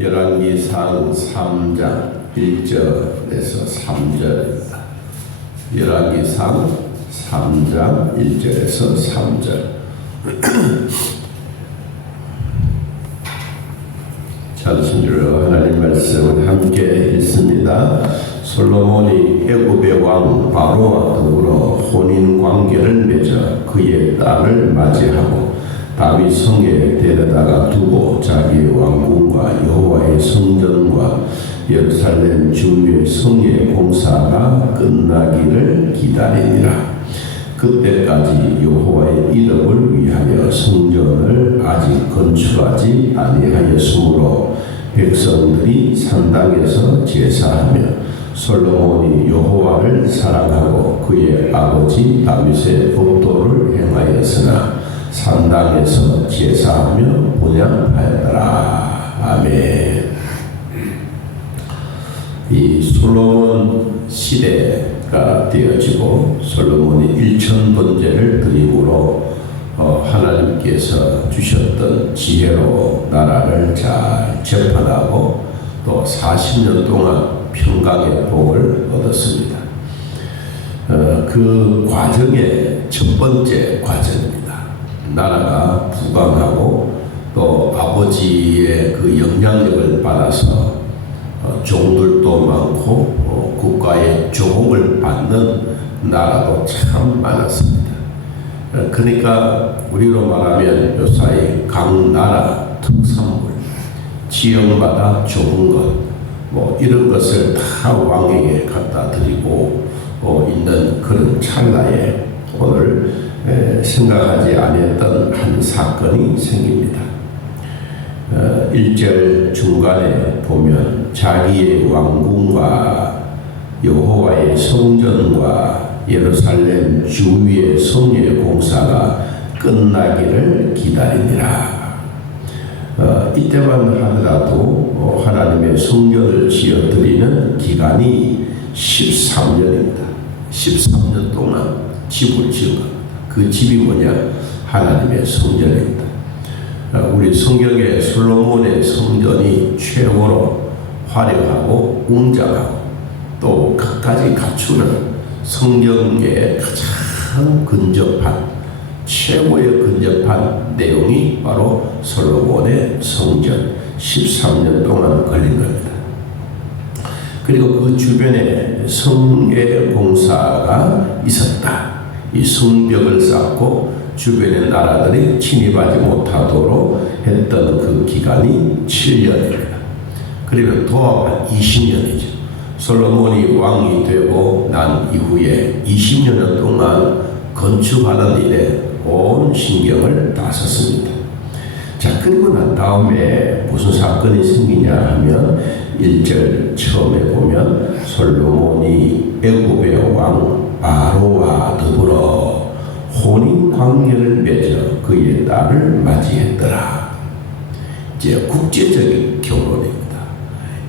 열왕기상 3장 1절에서 3절입니다. 열왕기상 3장 1절에서 3절. 찬송으로 하나님 말씀을 함께 읽습니다. 솔로몬이 애굽의 왕 바로와 더불어 혼인 관계를 맺어 그의 딸을 맞이하고 다윗 성에 데려다가 두고 자기 왕궁과 여호와의 성전과 예루살렘 주위의 성의 공사가 끝나기를 기다리니라. 그때까지 여호와의 이름을 위하여 성전을 아직 건축하지 아니하였으므로 백성들이 산당에서 제사하며 솔로몬이 여호와를 사랑하고 그의 아버지 다윗의 법도를 행하였으나 산당에서 제사하며 분향하였더라. 아멘. 이 솔로몬 시대가 되어지고 솔로몬이 1000번제를 드림으로 하나님께서 주셨던 지혜로 나라를 잘 재판하고 또 40년 동안 평강의 복을 얻었습니다. 그 과정의 첫 번째 과정입니다. 나라가 부강하고 또 아버지의 그 영향력을 받아서 종들도 많고 국가의 조공을 받는 나라도 참 많았습니다. 그러니까 우리로 말하면 요사이 각 나라 특산물, 지역마다 좋은 것, 뭐 이런 것을 다 왕에게 갖다 드리고 있는 그런 찰나에 오늘 생각하지 않았던 한 사건이 생깁니다. 1절 중간에 보면 자기의 왕궁과 여호와의 성전과 예루살렘 주위의 성의 공사가 끝나기를 기다리니라. 이때만 하더라도 하나님의 성전을 지어드리는 기간이 13년입니다. 13년 동안 집을 지은 겁니다. 그 집이 뭐냐? 하나님의 성전입니다. 우리 성경에 솔로몬의 성전이 최고로 화려하고 웅장하고 또 끝까지 갖추는 성경에 가장 근접한 최고의 근접한 내용이 바로 솔로몬의 성전 13년 동안 걸린 겁니다. 그리고 그 주변에 성의 공사가 있었다. 이 성벽을 쌓고 주변의 나라들이 침입하지 못하도록 했던 그 기간이 7년입니다. 그리고 도합 20년이죠. 솔로몬이 왕이 되고 난 이후에 20년 동안 건축하는 일에 온 신경을 다 썼습니다. 자, 그리고 난 다음에 무슨 사건이 생기냐 하면 1절 처음에 보면 솔로몬이 애굽의 왕 바로와 더불어 혼인 관계를 맺어 그의 딸을 맞이했더라. 이제 국제적인 결혼입니다.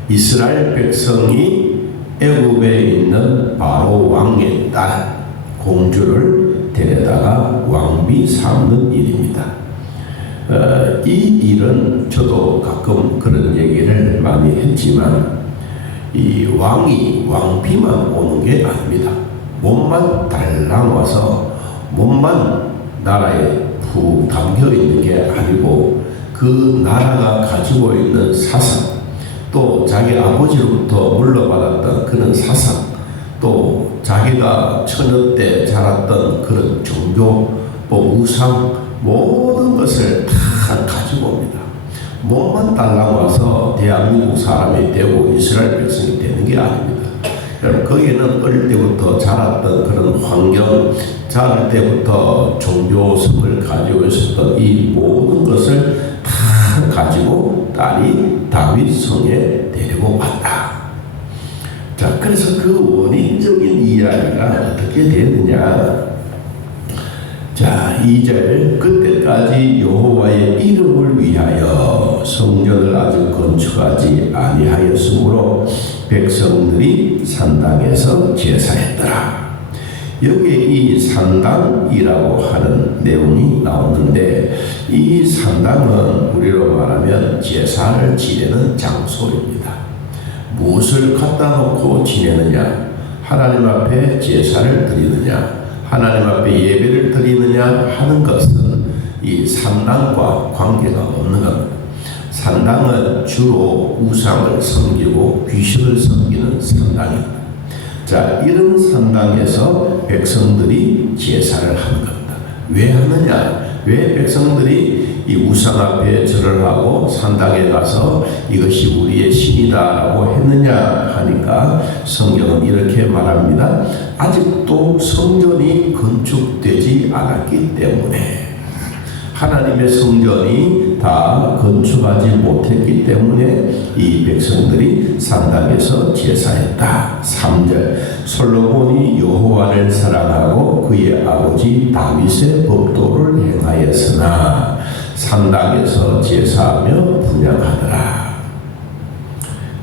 이스라엘 백성이 애굽에 있는 바로 왕의 딸 공주를 데려다가 왕비 삼는 일입니다. 이 일은 저도 가끔 그런 얘기를 많이 했지만 이 왕이 왕비만 오는 게 아닙니다. 몸만 달랑 와서 몸만 나라에 푹 담겨 있는 게 아니고 그 나라가 가지고 있는 사상, 또 자기 아버지로부터 물려받았던 그런 사상, 또 자기가 처녀 때 자랐던 그런 종교, 우상, 모든 것을 다 가지고 옵니다. 몸만 달랑 와서 대한민국 사람이 되고 이스라엘 백성이 되는 게 아닙니다. 여러분, 거기에는 어릴 때부터 자랐던 그런 환경, 자랄 때부터 종교성을 가지고 있었던 이 모든 것을 다 가지고 딸이 다윗 성에 데리고 왔다. 자, 그래서 그 원인적인 이야기가 어떻게 되느냐. 자, 2절 그때까지 여호와의 이름을 위하여 성전을 아직 건축하지 아니하였으므로 백성들이 산당에서 제사했더라. 여기에 이 산당이라고 하는 내용이 나오는데 이 산당은 우리로 말하면 제사를 지내는 장소입니다. 무엇을 갖다 놓고 지내느냐? 하나님 앞에 제사를 드리느냐? 하나님 앞에 예배를 드리느냐 하는 것은 이 산당과 관계가 없는 겁니다. 산당은 주로 우상을 섬기고 귀신을 섬기는 산당입니다. 자, 이런 산당에서 백성들이 제사를 하는 겁니다. 왜 하느냐? 왜 백성들이 이 우상 앞에 절을 하고 산당에 가서 이것이 우리의 신이다라고 했느냐 하니까 성경은 이렇게 말합니다. 아직도 성전이 건축되지 않았기 때문에, 하나님의 성전이 다 건축하지 못했기 때문에 이 백성들이 산당에서 제사했다. 3절 솔로몬이 여호와를 사랑하고 그의 아버지 다윗의 법도를 행하였으나 산당에서 제사하며 분향하더라.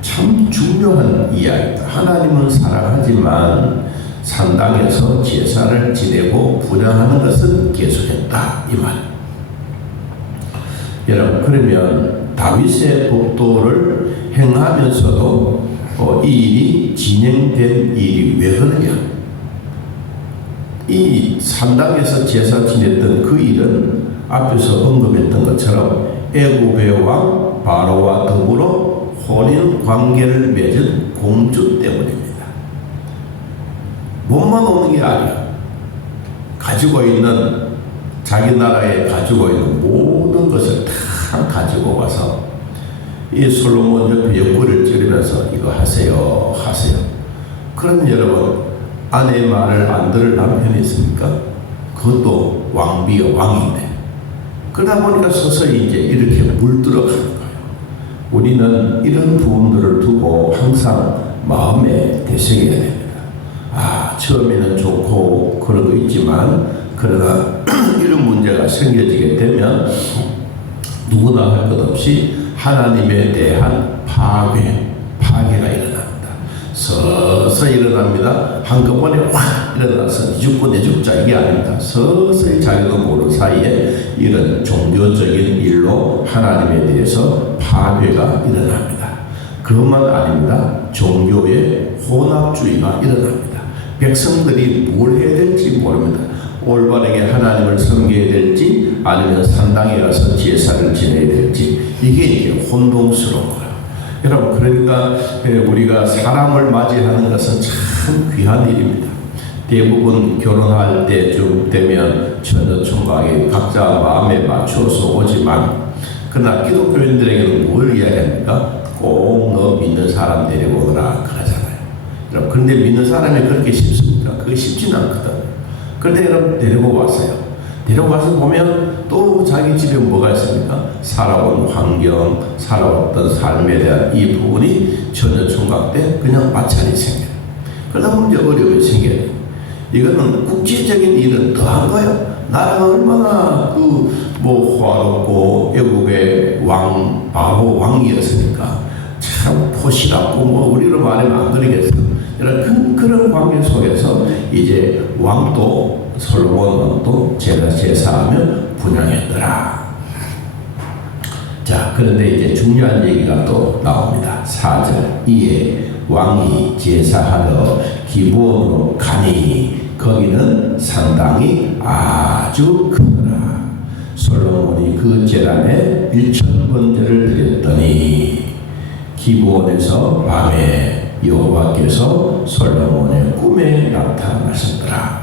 참 중요한 이야기입니다. 하나님은 사랑하지만 산당에서 제사를 지내고 분향하는 것은 계속했다, 이 말. 여러분, 그러면 다윗의 법도를 행하면서도 이 일이 진행된 일이 왜 그러냐? 이 산당에서 제사 지냈던 그 일은 앞에서 언급했던 것처럼 애굽의 왕 바로와 더불어 혼인 관계를 맺은 공주 때문입니다. 몸만 오는 게 아니야. 가지고 있는, 자기 나라에 가지고 있는 모든 것을 다 가지고 와서 이 솔로몬 옆에 옆구리를 찌르면서 이거 하세요, 하세요. 그럼 여러분, 아내의 말을 안 들을 남편이 있습니까? 그것도 왕비가 왕인데. 그러다 보니까 서서히 이제 이렇게 물들어가는 거예요. 우리는 이런 부분들을 두고 항상 마음에 되새겨야 됩니다. 처음에는 좋고 그런 거 있지만 그러나 이런 문제가 생겨지게 되면 누구나 할 것 없이 하나님에 대한 파괴가 일어납니다. 서서히 일어납니다. 한꺼번에 확 일어나서 이 죽고 내 죽자 이게 아닙니다. 서서히 자기도 모르는 사이에 이런 종교적인 일로 하나님에 대해서 파괴가 일어납니다. 그것만 아닙니다. 종교의 혼합주의가 일어납니다. 백성들이 뭘 해야 될지 모릅니다. 올바르게 하나님을 섬겨야 될지 아니면 산당에 가서 제사를 지내야 될지 이게 이제 혼동스러운 거예요. 여러분, 그러니까 우리가 사람을 맞이하는 것은 참 귀한 일입니다. 대부분 결혼할 때쯤 되면 처녀 총각이 각자 마음에 맞춰서 오지만, 그러나 기독교인들에게는 뭘 이야기합니까? 꼭 너 믿는 사람 데리고 오라 그러잖아요. 여러분, 그런데 믿는 사람이 그렇게 쉽습니까? 그게 쉽지는 않거든요. 그런데 여러분, 데리고 왔어요. 데리고 와서 보면 또 자기 집에 뭐가 있습니까? 살아온 환경, 살아왔던 삶에 대한 이 부분이 처녀 총각 때 그냥 마찰이 생겨요. 그러다 보면 이제 어려움이 생겨요. 이거는 국제적인 일은 더한 거예요. 나라가 얼마나 호화롭고 애국의 바로 왕이었으니까 참 포시랍고 우리로 말하면 안 그러겠어요. 그런 관계 속에서 이제 왕도 솔로몬 왕도 제사하며 분양했더라. 자, 그런데 이제 중요한 얘기가 또 나옵니다. 4절. 이에 왕이 제사하러 기브온으로 가니 거기는 상당히 아주 크더라. 솔로몬이 그 제단에 1000번제를 드렸더니 기브온에서 밤에 여호와께서 솔로몬의 꿈에 나타나셨더라.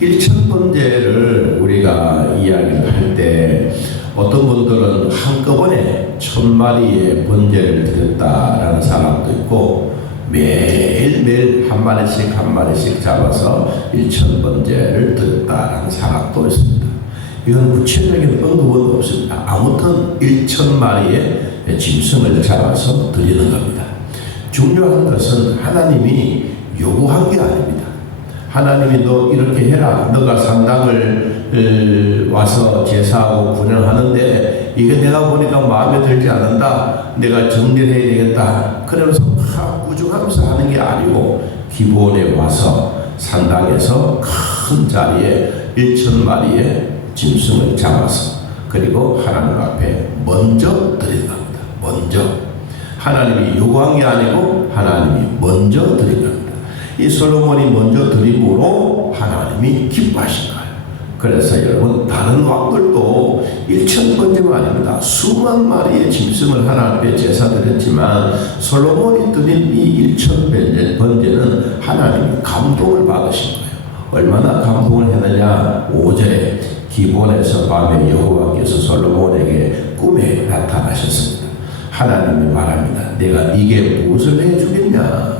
1000번제를 우리가 이야기를 할 때 어떤 분들은 한꺼번에 1000마리의 번제를 드렸다라는 사람도 있고, 매일매일 한 마리씩 잡아서 1000번제를 드렸다라는 사람도 있습니다. 이건 구체적인 언급은 없습니다. 아무튼 1000마리의 짐승을 잡아서 드리는 겁니다. 중요한 것은 하나님이 요구한 게 아닙니다. 하나님이 너 이렇게 해라. 너가 산당을 와서 제사하고 분양하는데 이게 내가 보니까 마음에 들지 않는다. 내가 정리를 해야 되겠다. 그러면서 꾸중하면서 하는 게 아니고 기브온에 와서 산당에서 큰 자리에 1000마리의 짐승을 잡아서 그리고 하나님 앞에 먼저 드린 겁니다. 먼저. 하나님이 요구한 게 아니고 하나님이 먼저 드린 겁니다. 이 솔로몬이 먼저 드림으로 하나님이 기뻐하신 거예요. 그래서 여러분, 다른 왕들도 1000번제가 아닙니다. 수만 마리의 짐승을 하나님 앞에 제사 드렸지만 솔로몬이 드린 이 1000번제는 하나님이 감동을 받으신 거예요. 얼마나 감동을 했느냐. 5절에 기브온에서 밤에 여호와께서 솔로몬에게 꿈에 나타나셨습니다. 하나님이 말합니다. 내가 네게 무엇을 해주겠냐.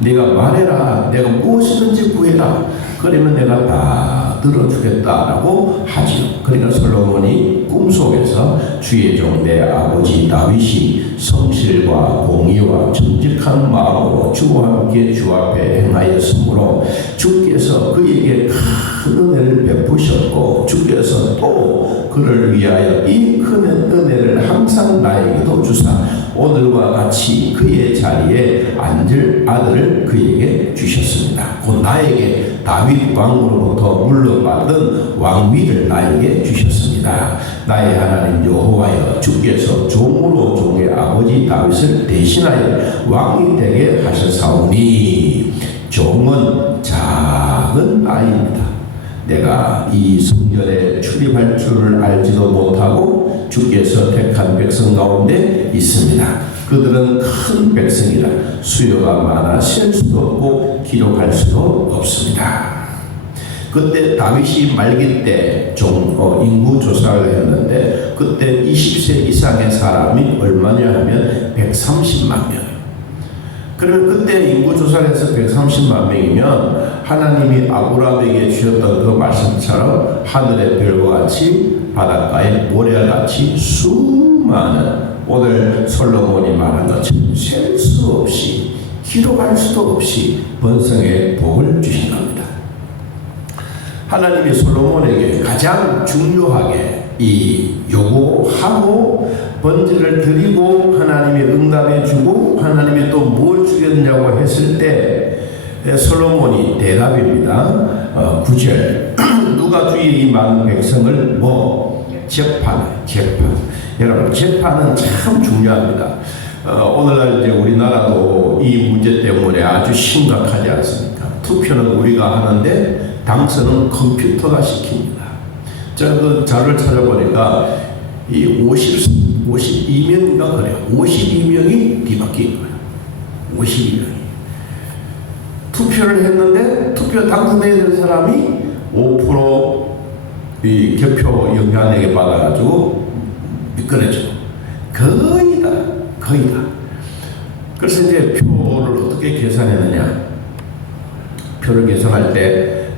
네가 말해라. 내가 무엇이든지 구해라. 그러면 내가 다 들어주겠다라고 하지요. 그러니까 솔로몬이 꿈속에서 주의 종 내 아버지 다윗이 성실과 공의와 정직한 마음으로 주와 함께 주 앞에 행하였으므로 주께서 그에게 큰 은혜를 베푸셨고 주께서 또 그를 위하여 이 큰 은혜를 항상 나에게도 주사 오늘과 같이 그의 자리에 앉을 아들을 그에게 주셨습니다. 곧 나에게 다윗 왕으로부터 물려받은 왕위를 나에게 주셨습니다. 나의 하나님 여호와여, 주께서 종으로 종의 아버지 다윗을 대신하여 왕이 되게 하셨사오니 종은 작은 아이입니다. 내가 이 성전에 출입할 줄을 알지도 못하고 주께서 택한 백성 가운데 있습니다. 그들은 큰 백성이라 수요가 많아 셀 수도 없고 기록할 수도 없습니다. 그때 다윗이 말기 때 인구 조사를 했는데 그때 20세 이상의 사람이 얼마냐 하면 130만 명. 그러면 그때 인구 조사를 해서 130만 명이면 하나님이 아브라함에게 주셨던 그 말씀처럼 하늘의 별과 같이 바닷가의 모래와 같이 수많은, 오늘 솔로몬이 말한 것처럼 셀 수 없이 기록할 수도 없이 번성의 복을 주신 겁니다. 하나님이 솔로몬에게 가장 중요하게 이 요구하고 번제를 드리고 하나님이 응답해 주고 하나님이 또 뭘 주겠냐고 했을 때 솔로몬이 대답입니다. 9절 누가 주의 이 많은 백성을 재판. 여러분, 재판은 참 중요합니다. 오늘날 이제 우리나라도 이 문제 때문에 아주 심각하지 않습니까? 투표는 우리가 하는데 당선은 컴퓨터가 시킵니다. 제가 그 자료를 찾아보니까 이 52명인가 그래요. 52명이 뒤바뀐 거예요. 52명이. 투표를 했는데 투표 당선돼야 될 사람이 5%이 격표 영향력에 받아가지고 미끄러지고 거의 다. 그래서 이제 표를 어떻게 계산했느냐. 표를 계산할 때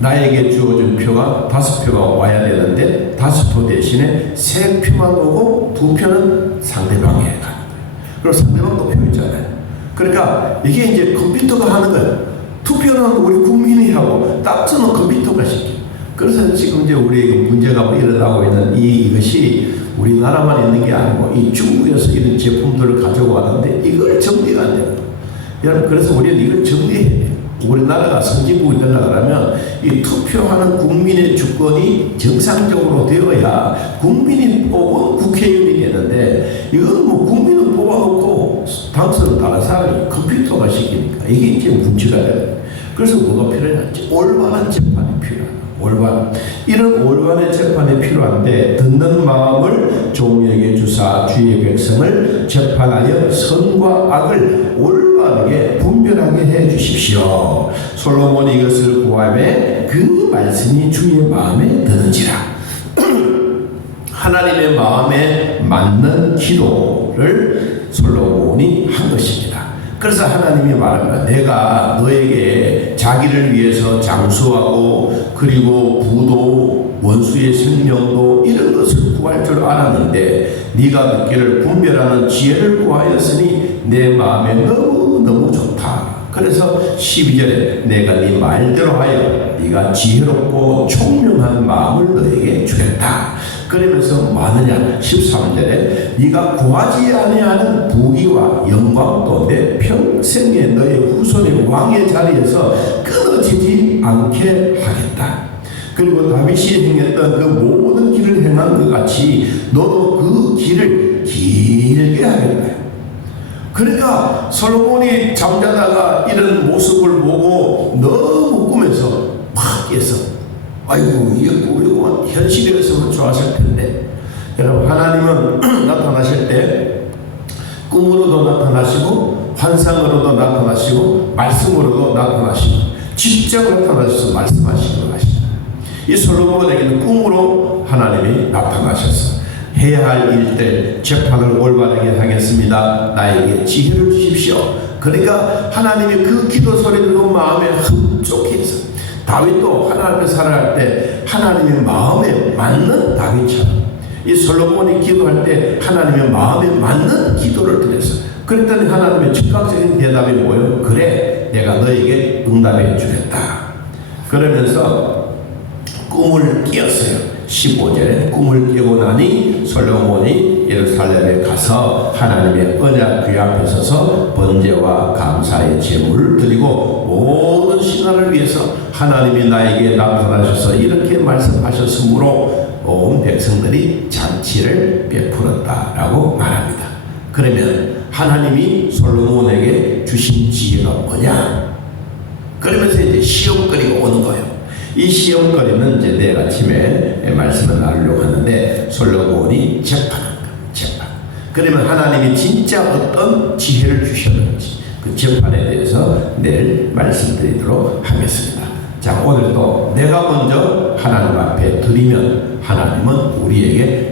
나에게 주어진 표가 5표가 와야 되는데 5표 대신에 3표만 오고 2표는 상대방에 가는 거예요. 그리고 상대방도 표 있잖아요. 그러니까 이게 이제 컴퓨터가 하는 거예요. 투표는 우리 국민이 하고 딱지는 컴퓨터가 시켜요. 그래서 지금 이제 우리 문제가 일어나고 있는 이것이 우리나라만 있는 게 아니고 이 중국에서 이런 제품들을 가지고 왔는데 이걸 정리가 안 되는 거예요. 여러분, 그래서 우리는 이걸 정리해야 돼요. 우리나라가 선진국이 되려면 이 투표하는 국민의 주권이 정상적으로 되어야 국민이 뽑은 국회의원이 되는데, 이건 뭐 국민을 뽑아놓고 당선을 다른 사람이 컴퓨터가 시키니까 이게 이제 문제가 돼요. 그래서 뭐가 필요하지? 올바른 재판이 필요하다. 이런 올바른 재판이 필요한데, 듣는 마음을 종에게 주사 주의 백성을 재판하여 선과 악을 올바르게 분별하게 해 주십시오. 솔로몬이 이것을 구하매 그 말씀이 주의 마음에 드는지라. 하나님의 마음에 맞는 기도를 솔로몬이 한 것입니다. 그래서 하나님이 말합니다. 내가 너에게 자기를 위해서 장수하고 그리고 부도 원수의 생명도 이런 것을 구할 줄 알았는데 네가 듣기를 분별하는 지혜를 구하였으니 내 마음에 너무너무 좋다. 그래서 12절에 내가 네 말대로 하여 네가 지혜롭고 총명한 마음을 너에게 주겠다. 그러면서 뭐 하느냐? 13절에 네가 구하지 아니하는 부귀와 영광도 내 평생에 너의 후손의 왕의 자리에서 끊어지지 않게 하겠다. 그리고 다윗이 행했던 그 모든 길을 행한 것 같이 너도 그 길을 길게 하겠다. 그러니까 솔로몬이 잠자다가 이런 모습을 보고 너무 꿈에서 막 깨서 아이고 이게 꿈이고 현실이었으면 좋았을 텐데, 여러분, 하나님은 나타나실 때 꿈으로도 나타나시고 환상으로도 나타나시고 말씀으로도 나타나시고 직접 나타나셔서 말씀하시는 것이다. 이 솔로몬에게는 꿈으로 하나님이 나타나셔서 해야 할 일들 재판을 올바르게 하겠습니다. 나에게 지혜를 주십시오. 그러니까 하나님이 그 기도 소리 들고 마음에 흡족해서 다윗도 하나님 앞에 살아갈 때 하나님의 마음에 맞는 다윗처럼 이 솔로몬이 기도할 때 하나님의 마음에 맞는 기도를 드렸어요. 그랬더니 하나님의 즉각적인 대답이 뭐예요? 그래, 내가 너에게 응답해 주겠다. 그러면서 꿈을 끼었어요. 15절에 꿈을 깨고 나니 솔로몬이 예루살렘에 가서 하나님의 언약 궤 앞에 서서 번제와 감사의 제물을 드리고 모든 신하를 위해서 하나님이 나에게 나타나셔서 이렇게 말씀하셨으므로 온 백성들이 잔치를 베풀었다라고 말합니다. 그러면 하나님이 솔로몬에게 주신 지혜가 뭐냐? 그러면서 이제 시험거리가 오는 거예요. 이 시험거리는 이제 내일 아침에 말씀을 나누려고 하는데, 솔로몬이 재판한 거예요. 재판. 그러면 하나님이 진짜 어떤 지혜를 주셨는지 그 재판에 대해서 내일 말씀드리도록 하겠습니다. 자, 오늘도 내가 먼저 하나님 앞에 드리면 하나님은 우리에게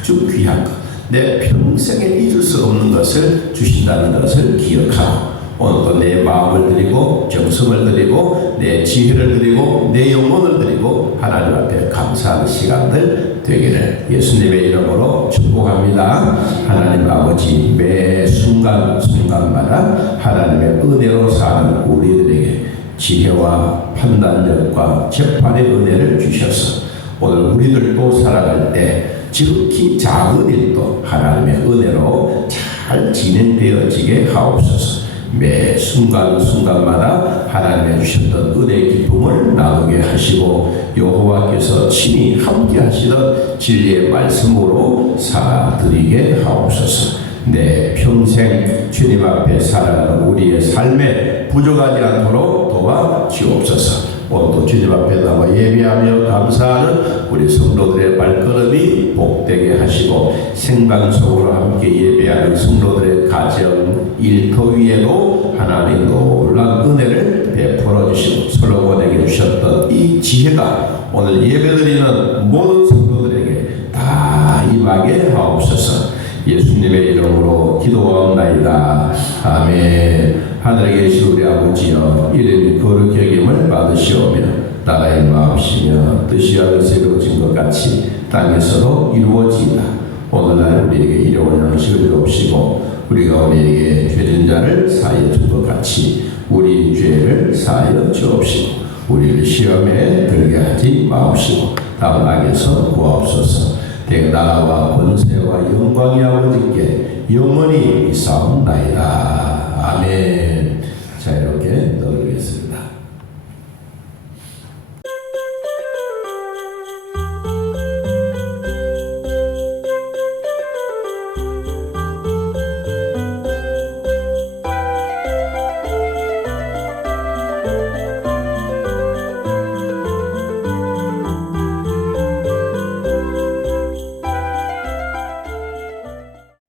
아주 귀한 것, 내 평생에 잊을 수 없는 것을 주신다는 것을 기억하고, 오늘도 내 마음을 드리고 정성을 드리고 내 지혜를 드리고 내 영혼을 드리고 하나님 앞에 감사하는 시간들 되기를 예수님의 이름으로 축복합니다. 하나님 아버지, 매 순간순간마다 하나님의 은혜로 사는 우리들에게 지혜와 판단력과 재판의 은혜를 주셔서 오늘 우리들도 살아갈 때 지극히 작은 일도 하나님의 은혜로 잘 진행되어지게 하옵소서. 매 순간순간마다 하나님의 주셨던 은혜의 기쁨을 나누게 하시고 여호와께서 친히 함께 하시던 진리의 말씀으로 살아드리게 하옵소서. 내 평생 주님 앞에 살아가는 우리의 삶에 부족하지 않도록 도와주옵소서. 오늘도 주님 앞에 나와 예배하며 감사하는 우리 성도들의 발걸음이 복되게 하시고 생방송으로 함께 예배하는 성도들의 가정, 일터 위에도 하나님 놀라운 은혜를 베풀어 베풀어 주시고 솔로몬에게 주셨던 이 지혜가 오늘 예배드리는 모든 성도들에게 다 임하게 하옵소서. 예수님의 이름으로 기도하옵나이다. 아멘. 하늘에 계신 우리 아버지여, 이름이 거룩히 여김을 받으시오며 나라의 마음이시며 뜻이 하늘에서 이루어진 것 같이 땅에서도 이루어지이다. 오늘날 우리에게 일용할 양식을 주옵시고 우리가 우리에게 죄진 자를 사하여 준 것 같이 우리 죄를 사하여 주옵시고 우리를 시험에 들게 하지 마옵시고 다만 악에서 구하옵소서. 내 나라와 권세와 영광이 아버지께 영원히 있사옵나이다. 아멘. 자, 이렇게 넣어드리겠습니다.